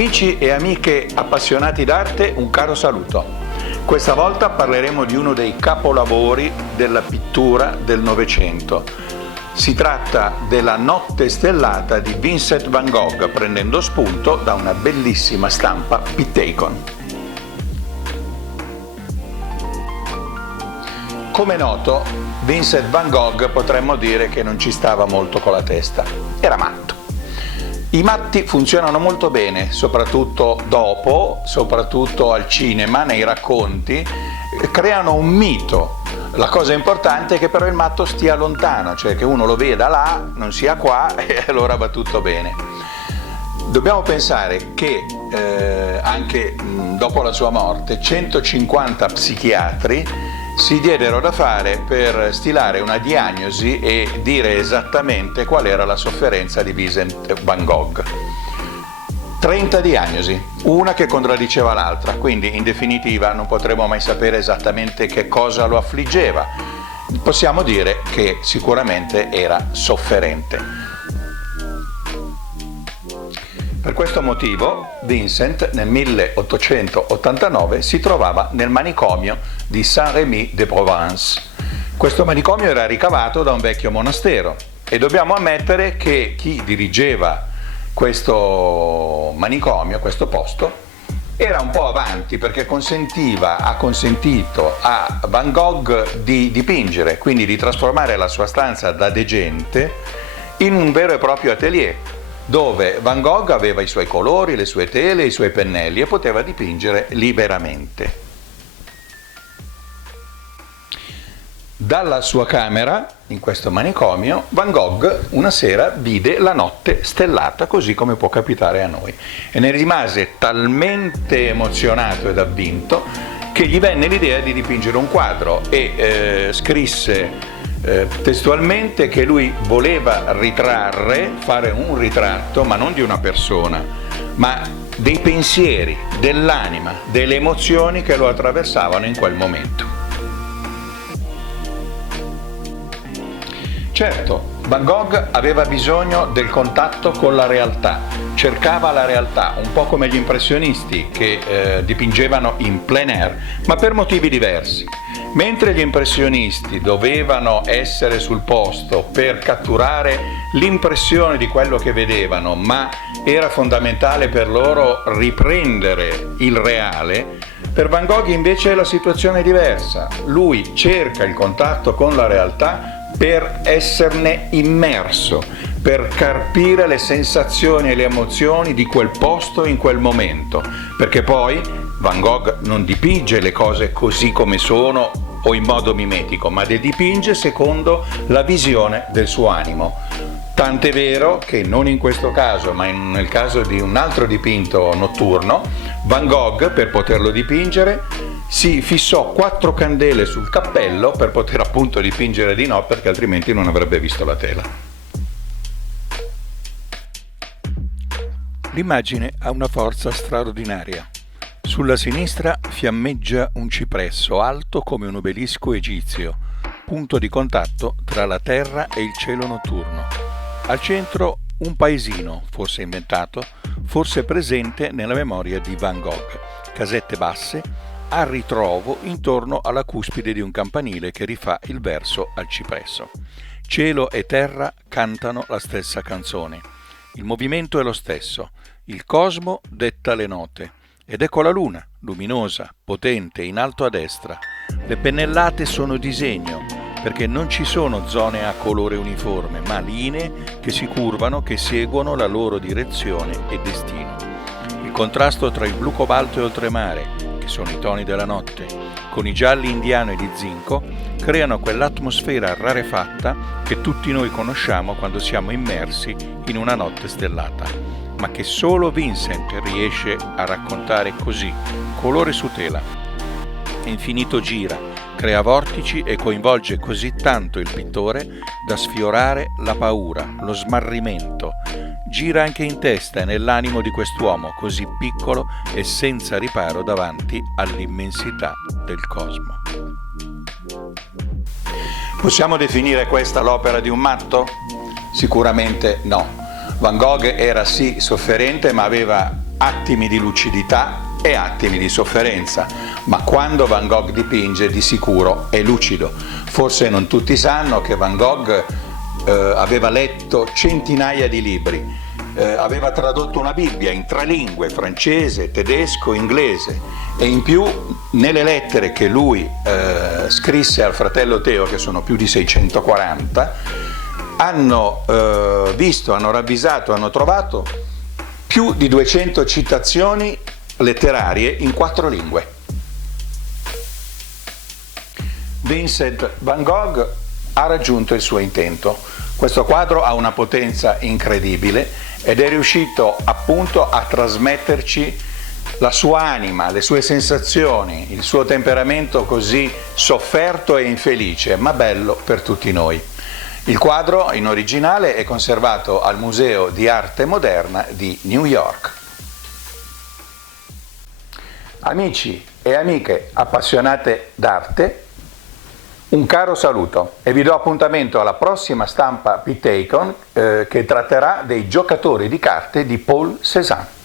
Amici e amiche appassionati d'arte, un caro saluto. Questa volta parleremo di uno dei capolavori della pittura del Novecento. Si tratta della Notte stellata di Vincent van Gogh, prendendo spunto da una bellissima stampa Pittacon. Come noto, Vincent van Gogh potremmo dire che non ci stava molto con la testa. Era matto. I matti funzionano molto bene, soprattutto al cinema, nei racconti, creano un mito. La cosa importante è che però il matto stia lontano, cioè che uno lo veda là, non sia qua e allora va tutto bene. Dobbiamo pensare che anche dopo la sua morte 150 psichiatri si diedero da fare per stilare una diagnosi e dire esattamente qual era la sofferenza di Vincent van Gogh. 30 diagnosi, una che contraddiceva l'altra, quindi in definitiva non potremo mai sapere esattamente che cosa lo affliggeva. Possiamo dire che sicuramente era sofferente. Per questo motivo Vincent nel 1889 si trovava nel manicomio di Saint-Rémy-de-Provence. Questo manicomio era ricavato da un vecchio monastero e dobbiamo ammettere che chi dirigeva questo manicomio, questo posto, era un po' avanti perché ha consentito a Van Gogh di dipingere, quindi di trasformare la sua stanza da degente in un vero e proprio atelier, dove Van Gogh aveva i suoi colori, le sue tele, i suoi pennelli e poteva dipingere liberamente. Dalla sua camera, in questo manicomio, Van Gogh una sera vide la notte stellata, così come può capitare a noi, e ne rimase talmente emozionato ed avvinto che gli venne l'idea di dipingere un quadro e scrisse testualmente che lui voleva fare un ritratto, ma non di una persona, ma dei pensieri, dell'anima, delle emozioni che lo attraversavano in quel momento. Certo, Van Gogh aveva bisogno del contatto con la realtà, cercava la realtà, un po' come gli impressionisti che dipingevano in plein air, ma per motivi diversi. Mentre gli impressionisti dovevano essere sul posto per catturare l'impressione di quello che vedevano, ma era fondamentale per loro riprendere il reale, per Van Gogh invece la situazione è diversa. Lui cerca il contatto con la realtà per esserne immerso, per carpire le sensazioni e le emozioni di quel posto in quel momento, perché poi Van Gogh non dipinge le cose così come sono o in modo mimetico, ma le dipinge secondo la visione del suo animo. Tant'è vero che non in questo caso, ma nel caso di un altro dipinto notturno, Van Gogh, per poterlo dipingere, si fissò 4 candele sul cappello per poter appunto dipingere di notte, perché altrimenti non avrebbe visto la tela. L'immagine ha una forza straordinaria. Sulla sinistra fiammeggia un cipresso alto come un obelisco egizio, punto di contatto tra la terra e il cielo notturno. Al centro un paesino, forse inventato, forse presente nella memoria di Van Gogh. Casette basse, a ritrovo intorno alla cuspide di un campanile che rifà il verso al cipresso. Cielo e terra cantano la stessa canzone. Il movimento è lo stesso. Il cosmo detta le note. Ed ecco la luna, luminosa, potente, in alto a destra. Le pennellate sono disegno, perché non ci sono zone a colore uniforme, ma linee che si curvano, che seguono la loro direzione e destino. Il contrasto tra il blu cobalto e oltremare, che sono i toni della notte, con i gialli indiano e di zinco, creano quell'atmosfera rarefatta che tutti noi conosciamo quando siamo immersi in una notte stellata, ma che solo Vincent riesce a raccontare così, colore su tela. Infinito gira, crea vortici e coinvolge così tanto il pittore da sfiorare la paura, lo smarrimento. Gira anche in testa e nell'animo di quest'uomo così piccolo e senza riparo davanti all'immensità del cosmo. Possiamo definire questa l'opera di un matto? Sicuramente no. Van Gogh era sì sofferente, ma aveva attimi di lucidità e attimi di sofferenza, ma quando Van Gogh dipinge di sicuro è lucido. Forse non tutti sanno che Van Gogh aveva letto centinaia di libri, aveva tradotto una Bibbia in 3 lingue, francese, tedesco, inglese, e in più nelle lettere che lui scrisse al fratello Teo, che sono più di 640, hanno visto, hanno ravvisato, hanno trovato più di 200 citazioni letterarie in 4 lingue. Vincent van Gogh ha raggiunto il suo intento. Questo quadro ha una potenza incredibile ed è riuscito appunto a trasmetterci la sua anima, le sue sensazioni, il suo temperamento così sofferto e infelice, ma bello per tutti noi. Il quadro in originale è conservato al Museo di Arte Moderna di New York. Amici e amiche appassionate d'arte, un caro saluto e vi do appuntamento alla prossima stampa Pitejkon che tratterà dei giocatori di carte di Paul Cézanne.